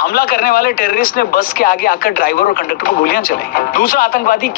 हमला करने वाले टेररिस्ट ने बस के आगे आकर ड्राइवर और कंडक्टर को गोलियां चलाई। दूसरा आतंकवादी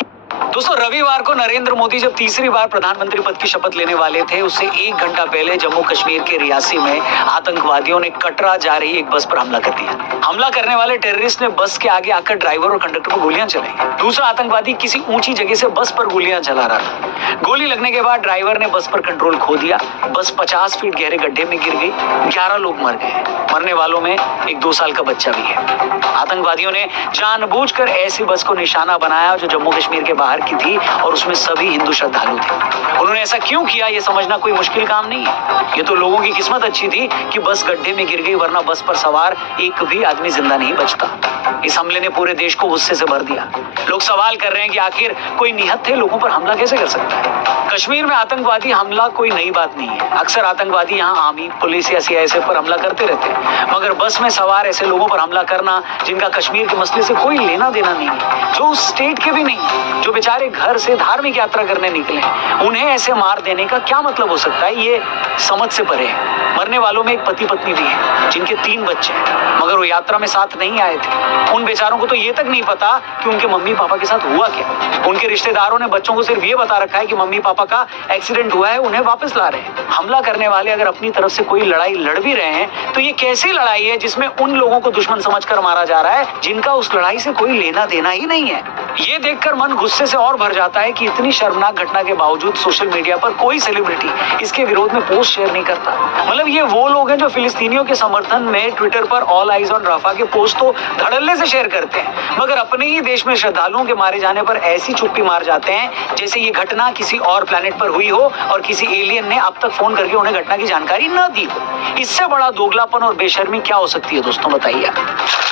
दोस्तों, रविवार को नरेंद्र मोदी जब तीसरी बार प्रधानमंत्री पद की शपथ लेने वाले थे, उससे 1 घंटा पहले जम्मू कश्मीर के रियासी में आतंकवादियों ने कटरा जा रही एक बस पर हमला कर दिया। हमला करने वाले टेररिस्ट ने बस के आगे आकर ड्राइवर और कंडक्टर को गोलियां चलाई। दूसरा आतंकवादी किसी ऊंची जगह से बस पर गोलियां चला रहा था। गोली लगने के बाद ड्राइवर ने बस पर कंट्रोल खो दिया। बस 50 फीट गहरे गड्ढे में गिर गई। 11 लोग मर गए। मरने वालों में एक 2 साल का बच्चा भी है। आतंकवादियों ने जानबूझकर ऐसी बस को निशाना बनाया जो जम्मू कश्मीर के बाहर की थी और उसमें सभी हिंदू श्रद्धालु थे। उन्होंने ऐसा क्यों किया, ये समझना कोई मुश्किल काम नहीं है। ये तो लोगों की किस्मत अच्छी थी कि बस गड्ढे में गिर गई, वरना बस पर सवार एक भी आदमी जिंदा नहीं बचता। इस हमले ने पूरे देश को गुस्से से भर दिया। लोग सवाल कर रहे हैं कि आखिर कोई निहत्थे लोगों पर हमला कैसे कर सकता है। कश्मीर में आतंकवादी हमला कोई नई बात नहीं है। अक्सर आतंकवादी यहाँ आर्मी, पुलिस या सीआईएसएफ पर हमला करते रहते हैं, मगर बस में सवार ऐसे लोगों पर हमला करना जिनका कश्मीर के मसले से कोई लेना देना नहीं है, जो उस स्टेट के भी नहीं, जो बेचारे घर से धार्मिक यात्रा करने निकले, उन्हें ऐसे मार देने का क्या मतलब हो सकता है, ये समझ से परे है। मरने वालों में एक पति पत्नी भी है जिनके 3 बच्चे हैं, मगर वो यात्रा में साथ नहीं आए थे। उन बेचारों को तो ये तक नहीं पता कि उनके मम्मी पापा के साथ हुआ क्या। उनके रिश्तेदारों ने बच्चों को सिर्फ ये बता रखा है कि मम्मी पापा का एक्सीडेंट हुआ है, उन्हें वापस ला रहे हैं। हमला करने वाले अगर अपनी तरफ से कोई लड़ाई लड़ भी रहे हैं तो ये कैसी लड़ाई है जिसमें उन लोगों को दुश्मन समझकर मारा जा रहा है जिनका उस लड़ाई से कोई लेना देना ही नहीं है। ये देखकर मन गुस्से से और भर जाता है कि इतनी शर्मनाक घटना के बावजूद सोशल मीडिया पर कोई सेलिब्रिटी इसके विरोध में पोस्ट शेयर नहीं करता। मतलब ये वो लोग हैं जो फिलिस्तीनियों के समर्थन में ट्विटर पर ऑल आइज ऑन रफा के पोस्ट तो धड़ल्ले से शेयर करते हैं, मगर अपने ही देश में श्रद्धालुओं के मारे जाने पर ऐसी चुप्पी मार जाते हैं जैसे ये घटना किसी और प्लेनेट पर हुई हो और किसी एलियन ने अब तक फोन करके उन्हें घटना की जानकारी न दी हो। इससे बड़ा दोगलापन और बेशर्मी क्या हो सकती है दोस्तों, बताइए।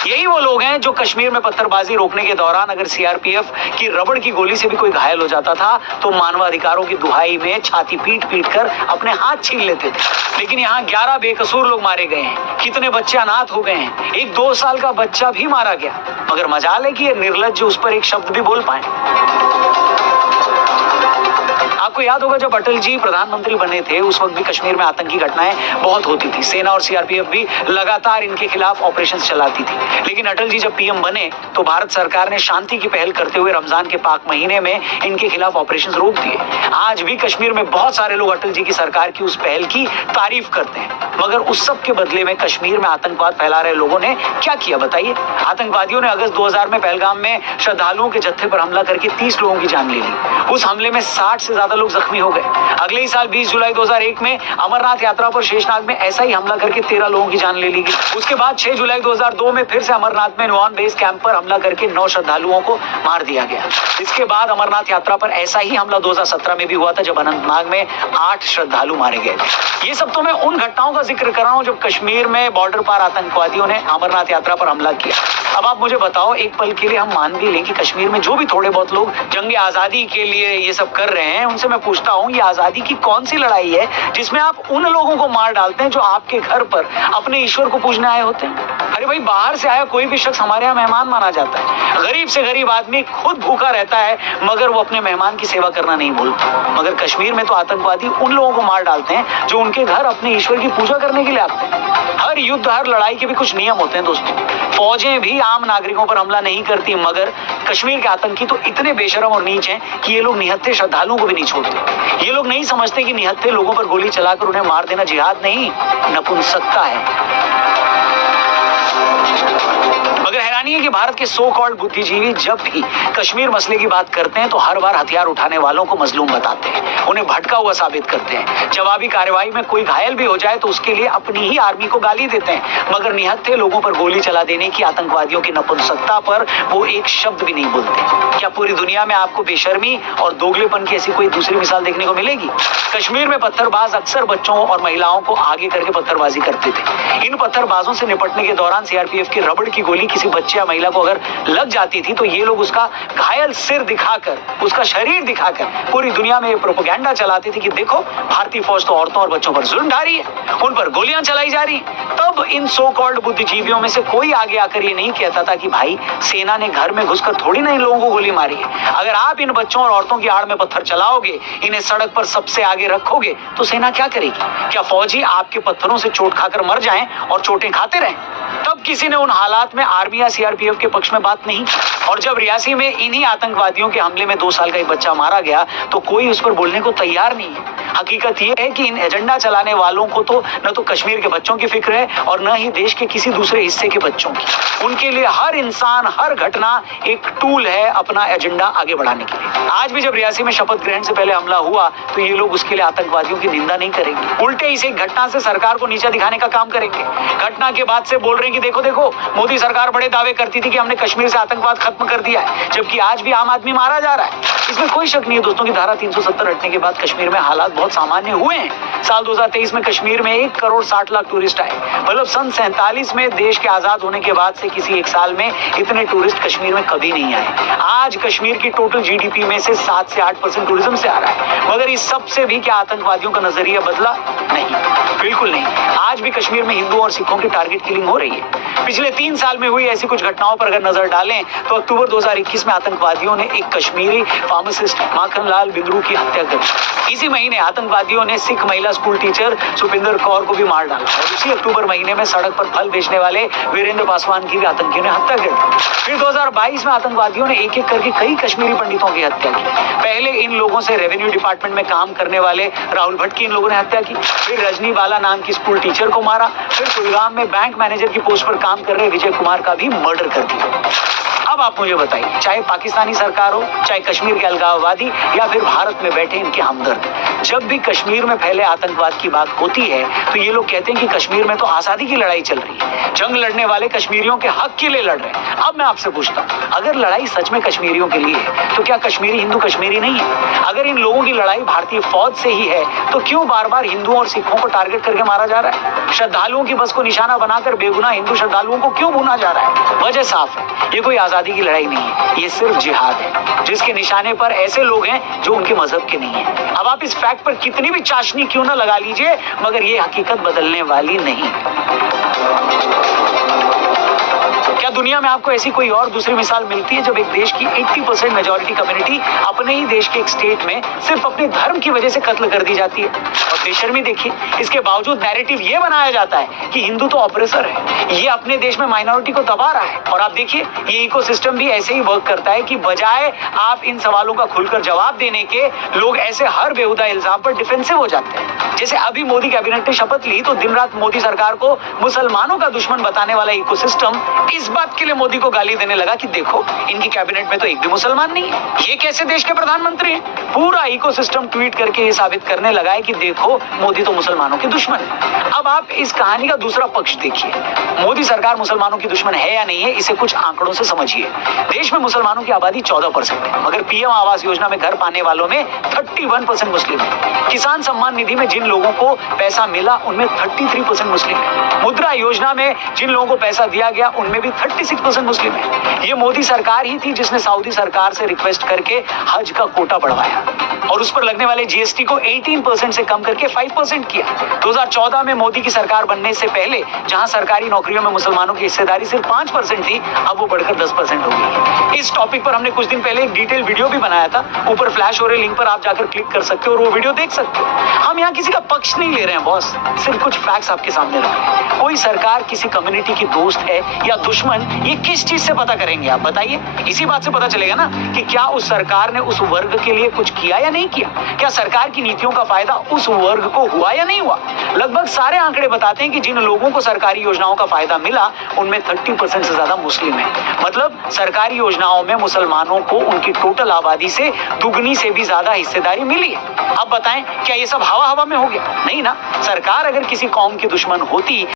यही वो लोग हैं जो कश्मीर में पत्थरबाजी रोकने के दौरान अगर सीआरपीएफ की रबड़ की गोली से भी कोई घायल हो जाता था तो मानवाधिकारों की दुहाई में छाती पीट पीट कर अपने हाथ छीन लेते थे। लेकिन यहाँ 11 बेकसूर लोग मारे गए हैं। कितने बच्चे अनाथ हो गए हैं। एक 2 साल का बच्चा भी मारा गया, मगर मजाल है कि ये निर्लज्ज उस पर एक शब्द भी बोल पाए। आपको याद होगा जब अटल जी प्रधानमंत्री बने थे उस वक्त भी कश्मीर में आतंकी घटनाएं बहुत होती थी। सेना और सीआरपीएफ भी लगातार इनके खिलाफ ऑपरेशंस चलाती थी। लेकिन अटल जी जब पीएम बने तो भारत सरकार ने शांति की पहल करते हुए रमजान के पाक महीने में इनके खिलाफ ऑपरेशंस रोक दिए। आज भी कश्मीर में बहुत सारे लोग अटल जी की सरकार की उस पहल की तारीफ करते हैं, मगर उस सब के बदले में कश्मीर में आतंकवाद फैला रहे लोगों ने क्या किया बताइए। आतंकवादियों ने अगस्त 2000 में पहलगाम में श्रद्धालुओं के जत्थे पर हमला करके 30 लोगों की जान ले ली। उस हमले में 60 से ज्यादा लोग जख्मी हो गए। अगले ही साल 20 जुलाई 2001 में अमरनाथ यात्रा पर शेषनाग में ऐसा ही हमला करके 13 लोगों की जान ले ली गई। उसके बाद 6 जुलाई 2002 में फिर से अमरनाथ में नुआन बेस कैंप पर हमला करके 9 श्रद्धालुओं को मार दिया गया। इसके बाद अमरनाथ यात्रा पर ऐसा ही हमला 2017 में भी हुआ था जब अनंतनाग में 8 श्रद्धालु मारे गए। ये सब तो मैं उन घटनाओं का जिक्र कर रहा हूँ जब कश्मीर में बॉर्डर पार आतंकवादियों ने अमरनाथ यात्रा पर हमला किया। अब आप मुझे बताओ, एक पल के लिए हम मान भी लें कि कश्मीर में जो भी थोड़े बहुत लोग जंग आजादी के लिए ये सब कर रहे हैं, उनसे मैं पूछता हूँ ये आजादी की कौन सी लड़ाई है जिसमें आप उन लोगों को मार डालते हैं जो आपके घर पर अपने ईश्वर को पूजने आए होते हैं। अरे भाई, बाहर से आया कोई भी शख्स हमारे यहाँ मेहमान माना जाता है। गरीब से गरीब आदमी खुद भूखा रहता है मगर वो अपने मेहमान की सेवा करना नहीं भूलता। मगर कश्मीर में तो आतंकवादी उन लोगों को मार डालते हैं जो उनके घर अपने ईश्वर की पूजा करने के लिए आते हैं। हर युद्ध, हर लड़ाई के भी कुछ नियम होते हैं दोस्तों। फौजें भी आम नागरिकों पर हमला नहीं करती, मगर कश्मीर के आतंकी तो इतने बेशरम और नीच हैं कि ये लोग निहत्थे श्रद्धालुओं को भी नहीं छोड़ते। ये लोग नहीं समझते कि निहत्थे लोगों पर गोली चलाकर उन्हें मार देना जिहाद नहीं, नपुंसकता है। मगर हैरानी है कि भारत के सो कॉल्ड बुद्धिजीवी जब भी कश्मीर मसले की बात करते हैं तो हर बार हथियार उठाने वालों को मजलूम बताते हैं, उन्हें भटका हुआ साबित करते हैं। जवाबी कार्रवाई में कोई घायल भी हो जाए तो उसके लिए अपनी ही आर्मी को गाली देते हैं, मगर निहत्थे लोगों पर गोली चला देने की आतंकवादियों की नपुंसकता पर वो एक शब्द भी नहीं बोलते। क्या पूरी दुनिया में आपको बेशर्मी और दोगलेपन की ऐसी कोई दूसरी मिसाल देखने को मिलेगी? कश्मीर में पत्थरबाज अक्सर बच्चों और महिलाओं को आगे करके पत्थरबाजी करते थे। इन पत्थरबाजों से निपटने के दौरान सीआरपीएफ की रबड़ की गोली किसी बच्चे या महिला को अगर लग जाती थी तो ये लोग उसका घायल सिर दिखाकर, उसका शरीर दिखाकर पूरी दुनिया में ये प्रोपेगेंडा चलाते थे कि देखो भारतीय फौज तो औरतों और बच्चों पर जुल्म ढा रही है, उन पर गोलियां चलाई जा रही हैं। तब इन सो कॉल्ड बुद्धिजीवियों में से कोई आगे आकर ये नहीं कहता था कि भाई सेना ने घर में घुसकर थोड़ी ना इन लोगों को गोली मारी है। अगर आप इन बच्चों और औरतों की आड़ में पत्थर चलाओगे, इन्हें सड़क पर सबसे आगे रखोगे तो सेना क्या करेगी? क्या फौजी आपके पत्थरों से चोट खाकर मर जाएं और चोटें खाते रहें? तब कब किसी ने उन हालात में आर्मी या सीआरपीएफ के पक्ष में बात नहीं की। और जब रियासी में इन्हीं आतंकवादियों के हमले में 2 साल का एक बच्चा मारा गया तो कोई उस पर बोलने को तैयार नहीं है। हकीकत यह है कि इन एजेंडा चलाने वालों को तो न तो कश्मीर के बच्चों की फिक्र है और न ही देश के किसी दूसरे हिस्से के बच्चों की। उनके लिए हर इंसान, हर घटना एक टूल है अपना एजेंडा आगे बढ़ाने के लिए। आज भी जब रियासी में शपथ ग्रहण से पहले हमला हुआ तो ये लोग उसके लिए आतंकवादियों की निंदा नहीं करेंगे, उल्टे इस एक घटना से सरकार को नीचा दिखाने का काम करेंगे। घटना के बाद से बोल रहे हैं कि देखो देखो, मोदी सरकार बड़े दावे करती थी कि हमने कश्मीर से आतंकवाद खत्म कर दिया है, जबकि आज भी आम आदमी मारा जा रहा है। इसमें कोई शक नहीं है दोस्तों की धारा 370 हटने के बाद कश्मीर में हालात बहुत सामान्य हुए हैं। साल 2023 में कश्मीर में 1 करोड़ 60 लाख टूरिस्ट आए। मतलब सन 47 में देश के आजाद होने के बाद से किसी एक साल में इतने टूरिस्ट कश्मीर में कभी नहीं आए। आज कश्मीर की टोटल जीडीपी में से 7 से 8% टूरिज्म से आ रहा है। मगर इस सब से भी क्या आतंकवादियों का नजरिया बदला? नहीं, बिल्कुल नहीं। आज भी कश्मीर में हिंदुओं और सिखों की टारगेट किलिंग हो रही है। पिछले 3 साल में हुई ऐसी कुछ घटनाओं पर अगर नजर डालें तो अक्टूबर 2021 में आतंकवादियों ने एक कश्मीरी फार्मासिस्ट माखनलाल बिंद्रू की हत्या कर दी। इसी महीने आतंकवादियों ने सिख महिला स्कूल टीचर सुपिंदर कौर को भी मार डाला और इसी अक्टूबर महीने में सड़क पर फल बेचने वाले वीरेंद्र पासवान की भी आतंकियों ने हत्या कर दी। फिर 2022 में आतंकवादियों ने एक एक करके कई कश्मीरी पंडितों की हत्या की। पहले इन लोगों से रेवेन्यू डिपार्टमेंट में काम करने वाले राहुल भट्ट की इन लोगों ने हत्या की। फिर रजनी बाला नाम की स्कूल टीचर को मारा। फिर कुलगाम में बैंक मैनेजर की पोस्ट पर काम कर रहे विजय कुमार का भी मर्डर कर दिया। अब आप मुझे बताइए, चाहे पाकिस्तानी सरकार हो, चाहे कश्मीर के अलगाववादी या फिर भारत में बैठे इनके हमदर्द, जब भी कश्मीर में फैले आतंकवाद की बात होती है तो ये लोग कहते हैं कि कश्मीर में तो आजादी की लड़ाई चल रही है, जंग लड़ने वाले कश्मीरियों के हक के लिए लड़ रहे हैं। अब मैं आपसे पूछता हूँ, अगर लड़ाई सच में कश्मीरियों के लिए है तो क्या कश्मीरी हिंदू कश्मीरी नहीं है? अगर इन लोगों की लड़ाई भारतीय फौज से ही है तो क्यों बार बार हिंदुओं और सिखों को टारगेट करके मारा जा रहा है? श्रद्धालुओं की बस को निशाना बनाकर बेगुनाह हिंदू श्रद्धालुओं को क्यों भूना जा रहा है? वजह साफ है, ये कोई आजादी की लड़ाई नहीं है, ये सिर्फ जिहाद है, जिसके निशाने पर ऐसे लोग हैं जो उनके मजहब के नहीं है। अब आप इस फैक्ट पर कितनी भी चाशनी क्यों ना लगा लीजिए, मगर ये हकीकत बदलने वाली नहीं। क्या दुनिया में आपको ऐसी कोई और दूसरी मिसाल मिलती है जब एक देश की 80% मेजॉरिटी कम्युनिटी अपने ही देश के एक स्टेट में सिर्फ अपने धर्म की वजह से कत्ल कर दी जाती है? और बेशर्मी देखिए, इसके बावजूद नैरेटिव ये बनाया जाता है कि हिंदू तो ऑपरेसर है, ये अपने देश में माइनॉरिटी को दबा रहा है। और आप देखिए, ये इकोसिस्टम भी ऐसे ही वर्क करता है कि बजाय आप इन सवालों का खुलकर जवाब देने के, लोग ऐसे हर बेहुदा इल्जाम पर डिफेंसिव हो जाते हैं। जैसे अभी मोदी कैबिनेट ने शपथ ली तो दिन रात मोदी सरकार को मुसलमानों का दुश्मन बताने वाला इकोसिस्टम इस बात के लिए मोदी को गाली देने लगा कि देखो, इनकी कैबिनेट में तो एक भी मुसलमान नहीं है, ये कैसे देश के प्रधानमंत्री हैं? पूरा इकोसिस्टम ट्वीट करके ये साबित करने लगा है कि देखो, मोदी तो मुसलमानों के दुश्मन है। अब आप इस कहानी का दूसरा पक्ष देखिए, मोदी सरकार मुसलमानों की दुश्मन है या नहीं है, इसे कुछ आंकड़ों से समझिए। देश में मुसलमानों की आबादी 14% है, मगर पीएम आवास योजना में घर पाने वालों में 31% मुस्लिम है। किसान सम्मान निधि में जिन लोगों को पैसा मिला उनमें 33% मुस्लिम है। मुद्रा योजना में जिन लोगों को पैसा दिया गया उनमें भी 36% मुस्लिम है। ये मोदी सरकार ही थी जिसने सऊदी सरकार से रिक्वेस्ट करके हज का कोटा बढ़वाया और उस पर लगने वाले जीएसटी को 18% से कम करके 5% किया। 2014 में मोदी की सरकार बनने से पहले जहां सरकारी नौकरियों में मुसलमानों की हिस्सेदारी सिर्फ 5% थी, अब वो बढ़कर 10% हो गई। इस टॉपिक पर हमने कुछ दिन पहले एक डिटेल वीडियो भी बनाया था, ऊपर फ्लैश हो रहे लिंक पर आप जाकर क्लिक कर सकते हो और वो वीडियो देख सकते हो। हम यहाँ किसी का पक्ष नहीं ले रहे हैं बॉस, सिर्फ कुछ फैक्ट्स आपके सामने रख रहे हैं। कोई सरकार किसी कम्युनिटी की दोस्त है या दुश्मन, ये किस चीज से पता करेंगे आप बताइए? इसी बात से पता चलेगा ना कि क्या उस सरकार ने उस वर्ग के लिए कुछ किया या नहीं किया, क्या सरकार की नीतियों का फायदा उस वर्ग को हुआ या नहीं हुआ। लगभग सारे आंकड़े बताते हैं कि जिन लोगों को सरकारी योजनाओं का फायदा मिला उनमें 30% से ज्यादा मुस्लिम है। मतलब सरकारी योजनाओं में मुसलमानों को उनकी टोटल आबादी से दुगनी से भी ज्यादा हिस्सेदारी मिली है। अब बताएं, क्या ये सब हवा हवा में हो गया? नहीं ना। सरकार अगर किसी कौम की दुश्मन होती